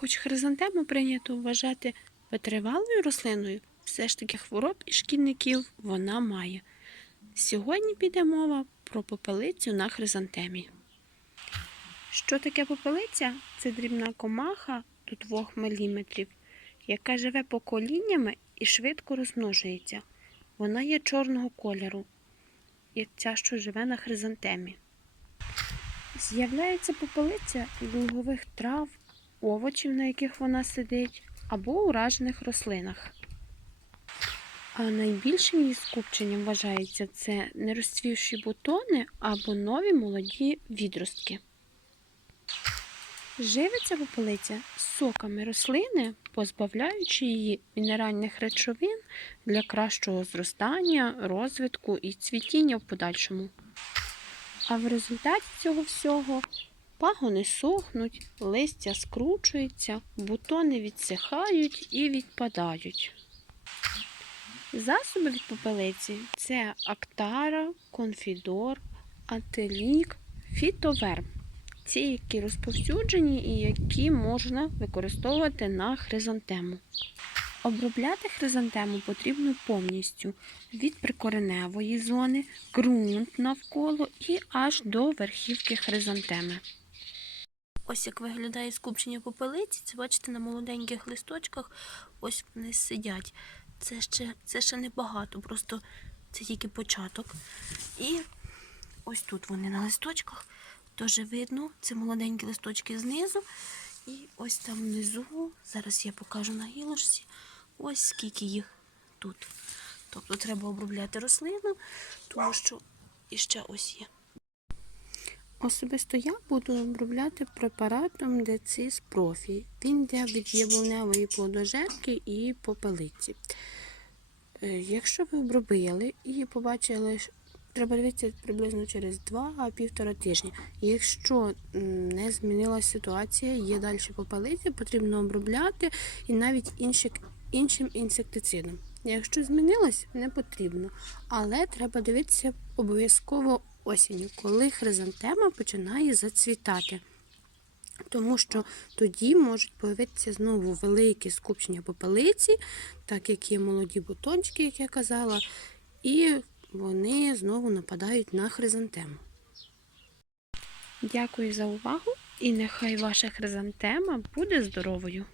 Хоч хризантему прийнято вважати витривалою рослиною, все ж таки хвороб і шкідників вона має. Сьогодні піде мова про попелицю на хризантемі. Що таке попелиця? Це дрібна комаха до 2 мм, яка живе поколіннями і швидко розмножується. Вона є чорного кольору, як ця, що живе на хризантемі. З'являється попелиця лугових трав, овочів, на яких вона сидить, або уражених рослинах. А найбільшим її скупченням вважається це нерозцвівші бутони або нові молоді відростки. Живиться попелиця соками рослини, позбавляючи її мінеральних речовин для кращого зростання, розвитку і цвітіння в подальшому. А в результаті цього всього пагони сохнуть, листя скручується, бутони відсихають і відпадають. Засоби від попелиці це актара, конфідор, ателік, фітоверм. Ці, які розповсюджені і які можна використовувати на хризантему. Обробляти хризантему потрібно повністю від прикореневої зони, ґрунт навколо і аж до верхівки хризантеми. Ось як виглядає скупчення попелиці, це бачите на молоденьких листочках, ось вони сидять. Це ще, це ще небагато, просто це тільки початок. І ось тут вони на листочках. Теж видно, це молоденькі листочки знизу. І ось там внизу, зараз я покажу на гілочці, ось скільки їх тут. Тобто треба обробляти рослину, тому що іще ось є. Особисто я буду обробляти препаратом Децис Профі. Він йде від яблуневої плодожерки і попелиці. Е, Якщо ви обробили і побачили, треба дивитися приблизно через 2-1,5 тижні. Якщо не змінилася ситуація, є далі попелиця, потрібно обробляти і навіть інші, іншим інсектицидом. Якщо змінилось, не потрібно. Але треба дивитися обов'язково осінню, коли хризантема починає зацвітати. Тому що тоді можуть появитися знову великі скупчення попелиці, так як є молоді бутончики, як я казала, і вони знову нападають на хризантему. Дякую за увагу і нехай ваша хризантема буде здоровою!